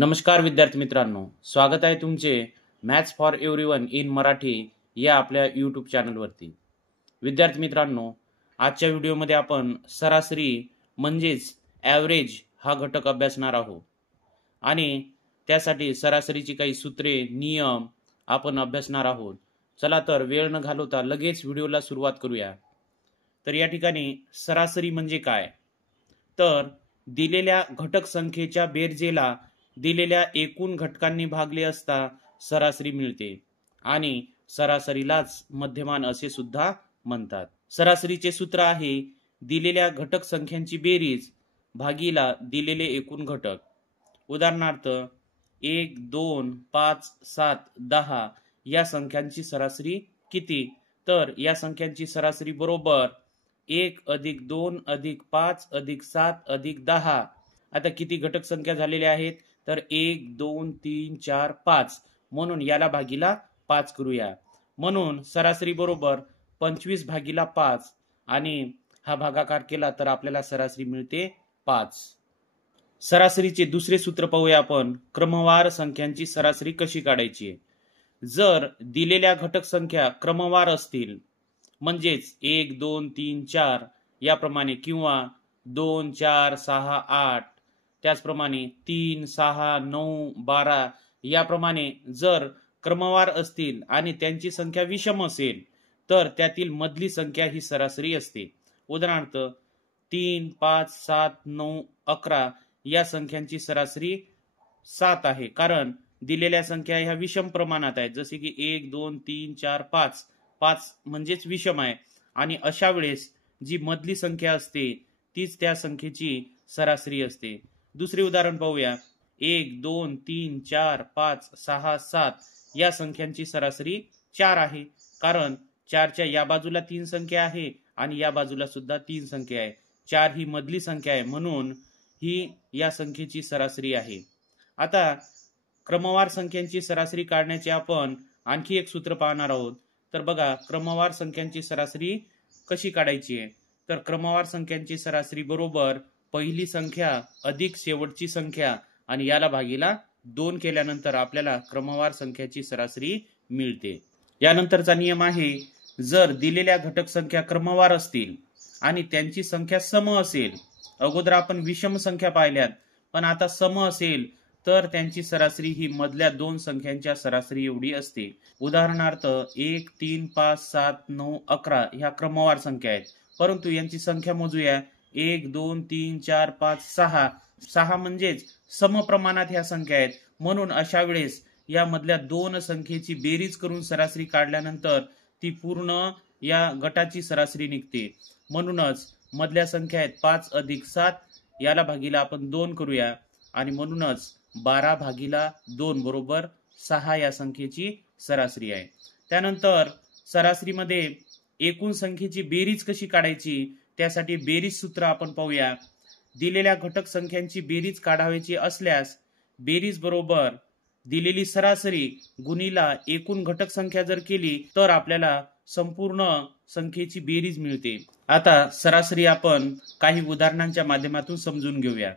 नमस्कार विद्यार्थी मित्रांनो, स्वागत आहे तुमचे maths for everyone in Marathi या आपल्या यूट्यूब चॅनलवरती। विद्यार्थी मित्रांनो, आजच्या व्हिडिओमध्ये आपण सरासरी म्हणजेच ॲव्हरेज हा घटक अभ्यासणार आहोत आणि त्यासाठी सरासरीची काही सूत्रे, नियम आपण अभ्यासणार आहोत। चला तर वेळ न घालवता लगेच व्हिडिओला सुरुवात करूया। तर या ठिकाणी सरासरी म्हणजे काय? तर दिलेल्या घटक संख्येच्या बेरजेला दिलेल्या एकूण घटकांनी भागले असता सरासरी मिळते आणि सरासरीलाच मध्यमान असे सुद्धा म्हणतात। सरासरीचे सूत्र आहे दिलेल्या घटक संख्यांची बेरीज भागीला दिलेले एकूण घटक। उदाहरणार्थ 1, 2, 5, 7, 10 या संख्यांची सरासरी किती? तर या संख्यांची सरासरी बरोबर 1 + 2 + 5 + 7 + 10। आता किती घटक संख्या झालेल्या आहेत? तर 1, 2, 3, 4, 5 म्हणून याला भागीला 5 करूया। म्हणून सरासरी बरोबर 25/5 आणि हा भागाकार केला तर आपल्याला सरासरी मिळते 5। सरासरीचे दुसरे सूत्र पाहूया आपण, क्रमवार संख्यांची सरासरी कशी काढायची। जर दिलेल्या घटक संख्या क्रमवार असतील म्हणजेच 1, 2, 3, 4 याप्रमाणे किंवा 2, 4, 6, 8 त्याचप्रमाणे 3, 6, 9, 12 याप्रमाणे जर क्रमवार असतील आणि त्यांची संख्या विषम असेल तर त्यातील मधली संख्या ही सरासरी असते। उदाहरणार्थ 3, 5, 7, 9, 11 या संख्यांची सरासरी 7 आहे, कारण दिलेल्या संख्या ह्या विषम प्रमाणात आहेत, जसे की 1, 2, 3, 4, 5 5 म्हणजेच विषम आहे आणि अशा वेळेस जी मधली संख्या असते तीच त्या संख्येची सरासरी असते। दुसरे उदाहरण पाहूया, 1, 2, 3, 4, 5, 6, 7 या संख्यांची सरासरी 4 आहे, कारण 4च्या या बाजूला 3 संख्या आहे आणि या बाजूला सुद्धा 3 संख्या आहे। 4 ही मधली संख्या आहे म्हणून ही या संख्येची सरासरी आहे। आता क्रमवार संख्यांची सरासरी काढण्याचे आपण आणखी एक सूत्र पाहणार आहोत। तर बघा, क्रमवार संख्यांची सरासरी कशी काढायची आहे? तर क्रमवार संख्यांची सरासरी बरोबर पहिली संख्या अधिक शेवटची संख्या आणि याला भागीला 2 केल्यानंतर आपल्याला क्रमवार संख्याची सरासरी मिळते। यानंतरचा नियम आहे, जर दिलेल्या घटक संख्या क्रमवार असतील आणि त्यांची संख्या सम असेल, अगोदर आपण विषम संख्या पाहिल्यात पण आता सम असेल तर त्यांची सरासरी ही मधल्या दोन संख्यांच्या सरासरी एवढी असते। उदाहरणार्थ 1, 3, 5, 7, 9, 11 ह्या क्रमवार संख्या आहेत, परंतु यांची संख्या मोजूया, 1, 2, 3, 4, 5, 6 6 म्हणजेच समप्रमाणात ह्या संख्या आहेत, म्हणून अशा वेळेस या मधल्या दोन संख्येची बेरीज करून सरासरी काढल्यानंतर ती पूर्ण या गटाची सरासरी निघते। म्हणूनच मधल्या संख्या आहेत 5 + 7 याला भागीला आपण 2 करूया आणि म्हणूनच 12/2 बरोबर 6 या संख्येची सरासरी आहे। त्यानंतर सरासरीमध्ये एकूण संख्येची बेरीज कशी काढायची त्यासाठी बेरीज सूत्र आपण पाहूया। दिलेल्या घटक संख्यांची बेरीज काढायची असल्यास बेरीज बरोबर दिलेली सरासरी गुणिला एकूण घटक संख्या जर केली तर आपल्याला संपूर्ण संख्येची बेरीज मिळते। आता सरासरी आपण काही उदाहरणांच्या माध्यमातून समजून घेऊया।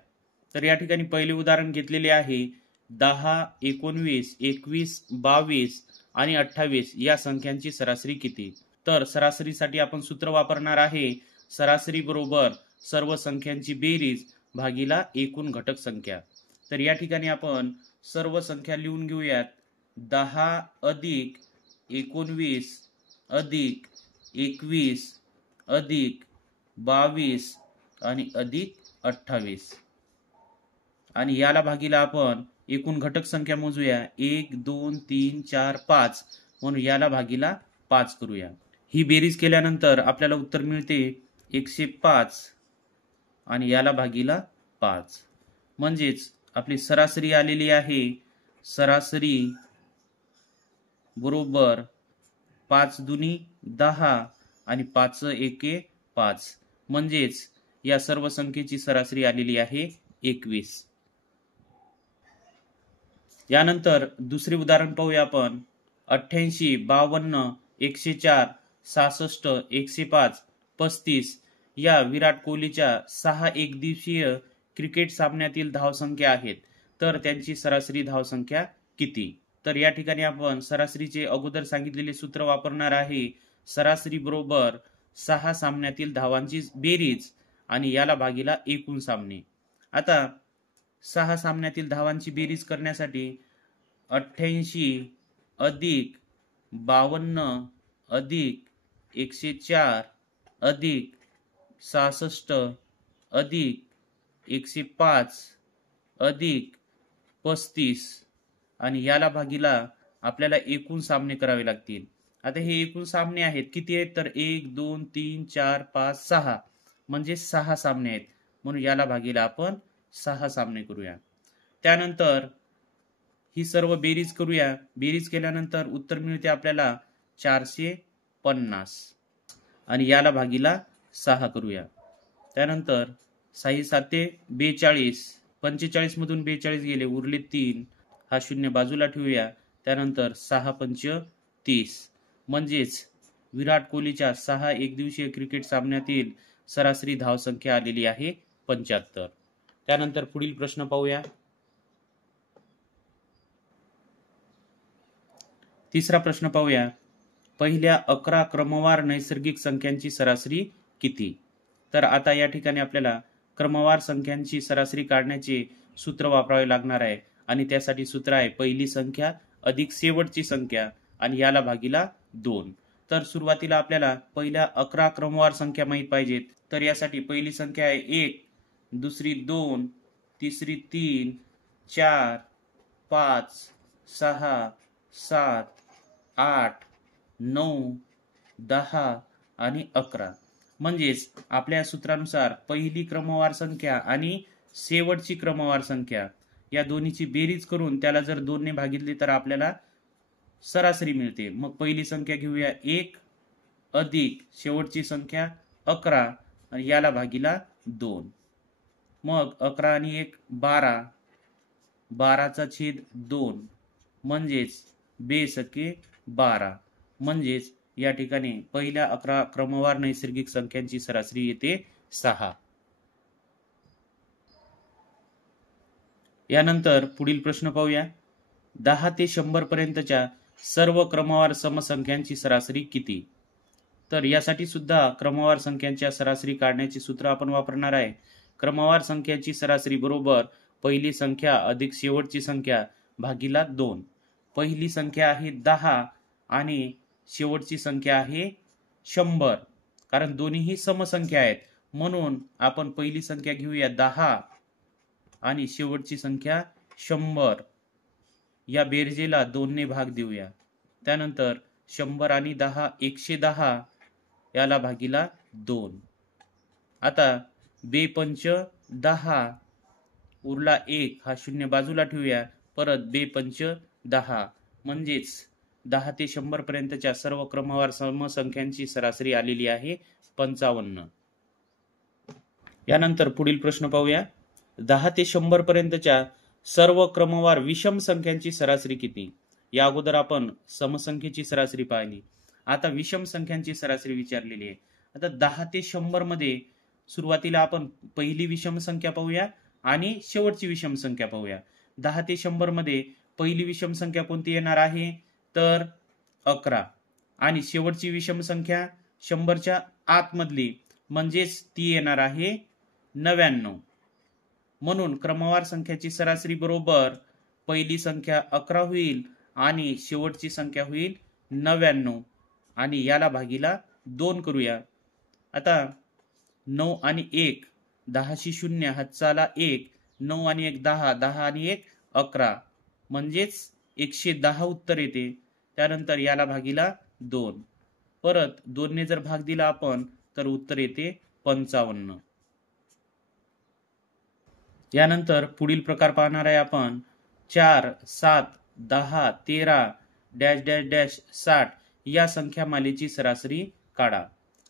तर या ठिकाणी पहिले उदाहरण घेतलेले आहे 10, 19, 21, 22 आणि 28 या संख्यांची सरासरी किती? तर सरासरीसाठी आपण सूत्र वापरणार आहे, सरासरी बरोबर सर्व संख्यांची बेरीज भागीला एकूण घटक संख्या। तर या ठिकाणी आपण सर्व संख्या लिहून घेऊयात, 10 + 19 + 21 + 22 आणि +28 आणि याला भागीला आपण एकूण घटक संख्या मोजूया, 1, 2, 3, 4, 5 म्हणून याला भागीला 5 करूया। ही बेरीज केल्यानंतर आपल्याला उत्तर मिळते 105 आणि याला भागीला 5, म्हणजेच आपली सरासरी आलेली आहे, सरासरी बरोबर 5 दुनी 10 आणि 5 एके 5 म्हणजेच या सर्व संख्येची सरासरी आलेली आहे 21। यानंतर दुसरे उदाहरण पाहूया आपण, 88, 52, 104, 66, 105, 35 या विराट कोहलीच्या 6 एकदिवसीय क्रिकेट सामन्यातील धावसंख्या आहेत। तर त्यांची सरासरी धावसंख्या किती? तर या ठिकाणी आपण सरासरीचे अगोदर सांगितलेले सूत्र वापरणार आहे. सरासरी बरोबर 6 सामन्यातील धावांची बेरीज आणि याला भागीला एकूण सामने. आता 6 सामन्यातील धावांची बेरीज करण्यासाठी 88 अधिक 52 अधिक 104 अधिक 66 अधिक 105 अधिक 35 आणि याला भागीला आपल्याला एकूण सामने करावे लागतील. आता हे एकूण सामने आहेत किती आहेत? तर 1 2 3 4 5 6 म्हणजे 6 सामने आहेत. म्हणून याला भागीला आपण 6 सामने करूया. त्यानंतर ही सर्व बेरीज करूया. बेरीज केल्यानंतर उत्तर मिळते आपल्याला 450 आणि याला भागीला 6 करूया. त्यानंतर 6 7 42, 45 मधून 42 गेले, उरले 3, हा शून्य बाजूला ठेवूया. त्यानंतर 6 पंच 30 म्हणजेच विराट कोहलीच्या 6 एकदिवसीय क्रिकेट सामन्यातील सरासरी धावसंख्या आलेली आहे 75. त्यानंतर पुढील प्रश्न पाहूया. तिसरा प्रश्न पाहूया. पहिल्या 11 क्रमवार नैसर्गिक संख्यांची सरासरी किती? तर आता या ठिकाणी आपल्याला क्रमवार संख्यांची सरासरी काढण्याचे सूत्र वापरावे लागणार आहे आणि त्यासाठी सूत्र आहे पहिली संख्या अधिक शेवटची संख्या आणि याला भागीला 2. तर सुरुवातीला आपल्याला पहिल्या 11 क्रमवार संख्या माहित पाहिजेत. तर यासाठी पहिली संख्या आहे 1, दुसरी 2, तिसरी 3, 4, 5, 6, 7, 8, 9, 10 आणि 11. म्हणजेच आपल्या सूत्रानुसार पहिली क्रमवार संख्या आणि शेवटची क्रमवार संख्या या दोन्हीची बेरीज करून त्याला जर 2 ने भागितले तर आपल्याला सरासरी मिळते. मग पहिली संख्या घेऊया 1 अधिक शेवटची संख्या 11 आणि याला भागीला 2. मग 11 आणि 1 12, 12चा छेद 2 म्हणजेच 2 सके 12. म्हणजेच या ठिकाणी पहिल्या 11 क्रमवार नैसर्गिक संख्यांची सरासरी येते 6. यानंतर पुढील प्रश्न पाहूया. 10 ते 100 पर्यंतच्या सर्व क्रमवार समसंख्यांची सरासरी किती? तर यासाठी सुद्धा क्रमवार संख्यांच्या सरासरी काढण्याचे सूत्र आपण वापरणार आहे. क्रमवार संख्यांची सरासरी बरोबर पहिली संख्या अधिक शेवटची संख्या भागीला 2. पहिली संख्या आहे 10 आणि शेवटची संख्या आहे 100. कारण दोन्हीही समसंख्या आहेत म्हणून आपण पहिली संख्या घेऊया 10 आणि शेवटची संख्या 100. या बेरजेला 2 ने भाग देऊया. त्यानंतर 100 आणि 10 110 याला भागीला 2. आता 2 पंच 10 उरला 1, हा शून्य बाजूला ठेवूया. परत 2 पंच 10 म्हणजेच 10 ते 100 पर्यंतच्या सर्व क्रमवार समसंख्यांची सरासरी आलेली आहे 55. यानंतर पुढील प्रश्न पाहूया. 10 ते 100 पर्यंतच्या सर्व क्रमवार विषम संख्यांची सरासरी किती? या अगोदर आपण समसंख्येची सरासरी पाहिली. आता विषम संख्यांची सरासरी विचारलेली आहे. आता 10 ते 100 मध्ये सुरुवातीला आपण पहिली विषम संख्या पाहूया आणि शेवटची विषम संख्या पाहूया. 10 ते 100 मध्ये पहिली विषम संख्या कोणती येणार आहे? तर 11 आणि शेवटची विषम संख्या 100च्या आतमधली म्हणजेच ती येणार आहे 99. म्हणून क्रमवार संख्याची सरासरी बरोबर पहिली संख्या 11 होईल आणि शेवटची संख्या होईल 99 आणि याला भागीला 2 करूया. आता 9 आणि 1 10 शी 0 हातचाला 1, 9 आणि 1 10, 10 आणि 1 11 म्हणजेच 110 उत्तर येते. त्यानंतर याला भागीला 2. परत 2 ने जर भाग दिला आपण तर उत्तर येते 55. यानंतर पुढील प्रकार पाहणार आहे आपण 4, 7, 10, 13 डॅश डॅश डॅश 60 या संख्या मालेची सरासरी काढा.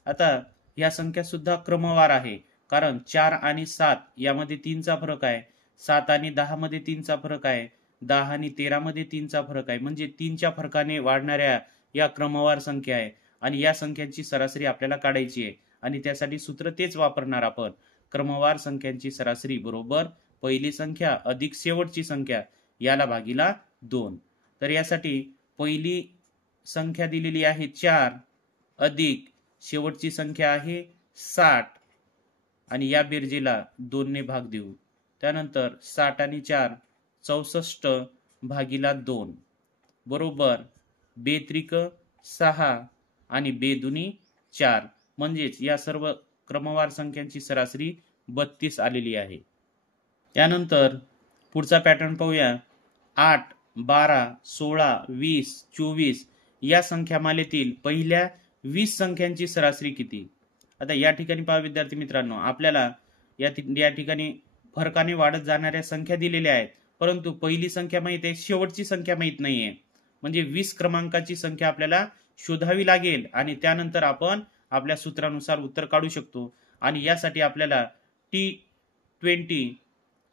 आता या संख्या सुद्धा क्रमवार आहे कारण 4 आणि 7 यामध्ये 3चा फरक आहे. 7 आणि 10 मध्ये 3चा फरक आहे. 10 आणि 13 मध्ये 3चा फरक आहे. म्हणजे 3च्या फरकाने वाढणाऱ्या या क्रमवार संख्या आहे आणि या संख्यांची सरासरी आपल्याला काढायची आहे आणि त्यासाठी सूत्र तेच वापरणार आपण. क्रमवार संख्यांची सरासरी बरोबर पहिली संख्या अधिक शेवटची संख्या याला भागीला 2. तर यासाठी पहिली संख्या दिलेली आहे 4 अधिक शेवटची संख्या आहे 60 आणि या बेरजेला 2 ने भाग देऊ. त्यानंतर 60 आणि 4 64 भागीला 2 बरोबर बेत्रिक 6 आणि बेदुनी 4. म्हणजेच या सर्व क्रमवार संख्यांची सरासरी 32 आलेली आहे. त्यानंतर पुढचा पॅटर्न पाहूया. 8, 12, 16, 20, 24 या संख्यामालेतील पहिल्या 20 संख्यांची सरासरी किती? आता या ठिकाणी पहा विद्यार्थी मित्रांनो, आपल्याला या ठिकाणी फरकाने वाढत जाणाऱ्या संख्या दिलेल्या आहेत, परंतु पहिली संख्या माहित आहे, शेवटची संख्या माहित नाहीये. म्हणजे 20 क्रमांकाची संख्या आपल्याला शोधावी लागेल आणि त्यानंतर आपण आपल्या सूत्रानुसार उत्तर काढू शकतो. आणि यासाठी आपल्याला T20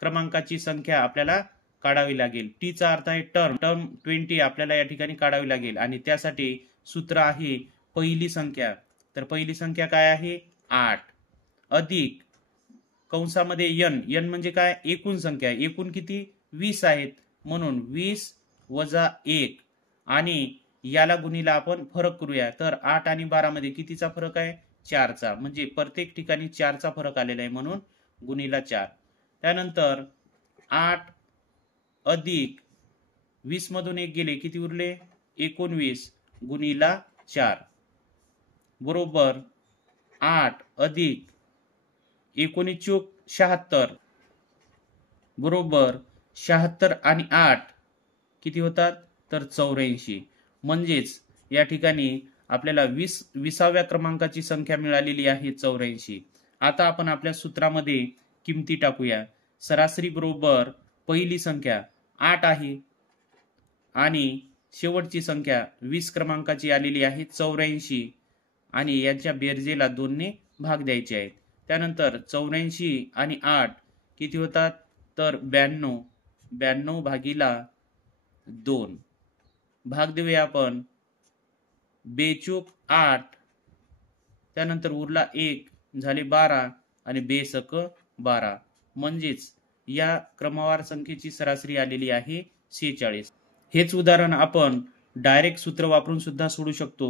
क्रमांकाची संख्या आपल्याला काढावी लागेल. टी चा अर्थ आहे टर्म 20 आपल्याला या ठिकाणी काढावी लागेल आणि त्यासाठी सूत्र आहे पहिली संख्या. तर पहिली संख्या काय आहे 8 अधिक कंसामध्ये n म्हणजे काय एकूण संख्या. एकूण किती 20 आहेत म्हणून 20 वजा 1 आणि याला गुणीला आपण फरक करूया. तर 8 आणि 12 मध्ये कितीचा फरक आहे 4 चा. म्हणजे प्रत्येक ठिकाणी 4 चा फरक आलेला आहे म्हणून गुणीला 4. त्यानंतर 8 अधिक 20 मधून 1 गेले किती उरले 19 गुणीला 4 बरोबर 8 अधिक 19 76 बरोबर 76 आणि 8 किती होतात तर 84. म्हणजेच या ठिकाणी आपल्याला 20व्या क्रमांकाची संख्या मिळालेली आहे 84. आता आपण आपल्या सूत्रामध्ये किमती टाकूया. सरासरी बरोबर पहिली संख्या 8 आहे आणि शेवटची संख्या 20 क्रमांकाची आलेली आहे 84 आणि यांच्या बेरजेला 2 ने भाग द्यायचे आहेत. त्यानंतर 84 आणि 8 किती होतात तर 92 भागीला 2 भाग देऊया आपण. बेचूक 8 त्यानंतर उरला 1 झाले 12 आणि बेसक 12. म्हणजेच या क्रमवार संख्येची सरासरी आलेली आहे 46. हेच उदाहरण आपण डायरेक्ट सूत्र वापरून सुद्धा सोडू शकतो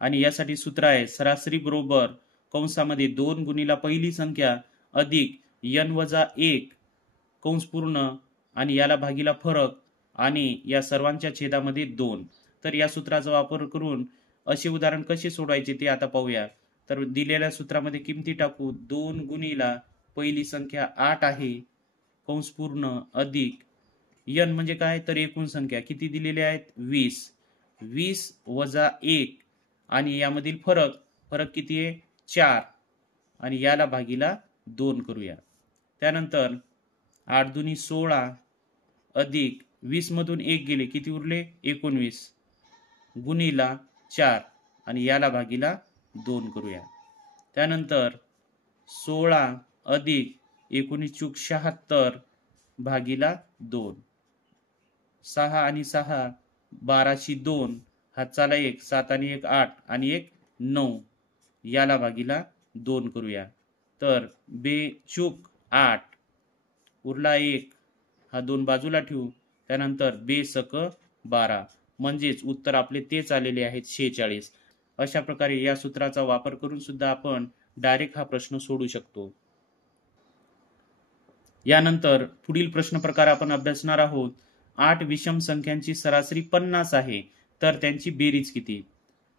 आणि यासाठी सूत्र आहे सरासरी बरोबर कंसामध्ये 2 गुणीला पहिली संख्या अधिक n वजा 1 कंस पूर्ण आणि याला भागीला फरक आणि या सर्वांच्या छेदामध्ये 2. तर या सूत्राचा वापर करून असे उदाहरण कसे सोडवायचे ते आता पाहूया. तर दिलेल्या सूत्रामध्ये किमती टाकू. 2 गुणीला पहिली संख्या 8 आहे कंस पूर्ण अधिक n म्हणजे काय तर एकूण संख्या किती दिलेल्या आहेत 20 वजा 1 आणि यामधील फरक किती आहे 4 आणि याला भागीला 2 करूया. त्यानंतर 8 दुनी 16 अधिक 20 मधून 1 गेले किती उरले 19 गुणीला 4 आणि याला भागीला 2 करूया. त्यानंतर 16 अधिक 19 76 भागीला 2 6 आणि 6 12 2 हातचाला 1 7 आणि 1 8 आणि 1 9 याला भागीला 2 करूया. तर बेचूक 8 उरला 1 हा 2 बाजूला ठेवू. त्यानंतर बेसक 12 म्हणजेच उत्तर आपले तेच आलेले आहेत 46. अशा प्रकारे या सूत्राचा वापर करून सुद्धा आपण डायरेक्ट हा प्रश्न सोडू शकतो. यानंतर पुढील प्रश्न प्रकार आपण अभ्यासणार आहोत. 8 विषम संख्यांची सरासरी 50 आहे तर त्यांची बेरीज किती?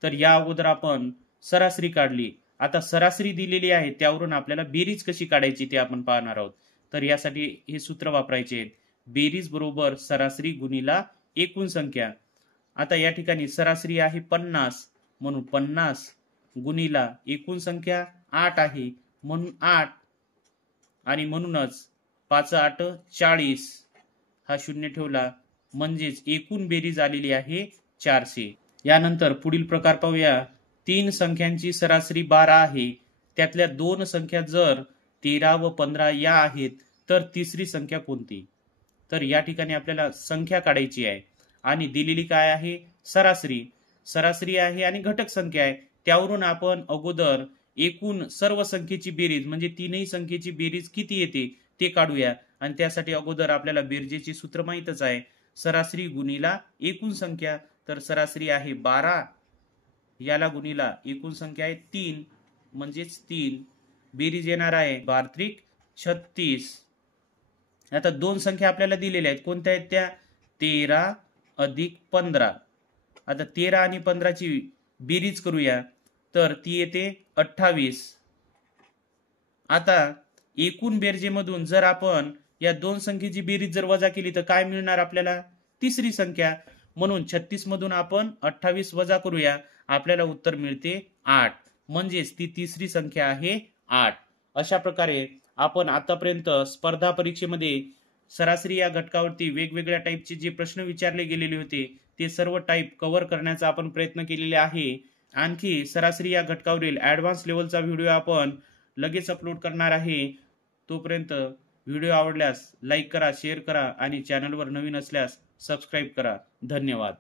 तर या अगोदर आपण सरासरी काढली. आता सरासरी दिलेली आहे त्यावरून आपल्याला बेरीज कशी काढायची ते आपण पाहणार आहोत. तर यासाठी हे सूत्र वापरायचे आहे. बेरीज बरोबर सरासरी गुणीला एकूण संख्या. आता या ठिकाणी सरासरी आहे 50 म्हणून 50 गुणीला एकूण संख्या 8 आहे म्हणून 8 आणि म्हणूनच 5 8 40 हा शून्य ठेवला म्हणजेच एकूण बेरीज आलेली आहे 400. यानंतर पुढील प्रकार पाहूया. 3 संख्यांची सरासरी 12 आहे त्यातल्या 2 संख्या जर 13 व 15 या आहेत तर तिसरी संख्या कोणती? तर या ठिकाणी आपल्याला संख्या काढायची आहे आणि दिलेली काय आहे सरासरी आहे आणि घटक संख्या आहे. त्यावरून आपण अगोदर एकूण सर्व संख्येची बेरीज म्हणजे तीनही संख्येची बेरीज किती येते ते काढूया आणि त्यासाठी अगोदर आपल्याला बेरजेचे सूत्र माहीतच आहे, सरासरी गुणिला एकूण संख्या. तर सरासरी आहे 12, याला गुणिला एकूण संख्या आहे 3 म्हणजेच 3, बेरीज येणार आहे 12 36. आता दोन संख्या आपल्याला दिलेल्या आहेत, कोणत्या आहेत त्या, 13 अधिक 15. आता 13 आणि 15ची बेरीज करूया तर ती येते 28. आता एकूण बेरजेमधून जर आपण या दोन संख्येची बेरीज जर वजा केली तर काय मिळणार आपल्याला, तिसरी संख्या. म्हणून 36 मधून आपण 28 वजा करूया, आपल्याला उत्तर मिळते 8. म्हणजेच ती तिसरी संख्या आहे 8. अशा प्रकारे आपण आतापर्यंत स्पर्धा परीक्षेमध्ये सरासरी या घटकावरती वेगवेगळ्या टाईपचे जे प्रश्न विचारले गेलेले होते ते सर्व टाईप कव्हर करण्याचा आपण प्रयत्न केलेले आहे. आणखी सरासरी या घटकावरील ॲडव्हान्स लेवलचा व्हिडिओ आपण लगेच अपलोड करणार आहे. तोपर्यंत व्हिडिओ आवडल्यास लाईक करा, शेअर करा आणि चॅनलवर नवीन असल्यास सबस्क्राईब करा. धन्यवाद.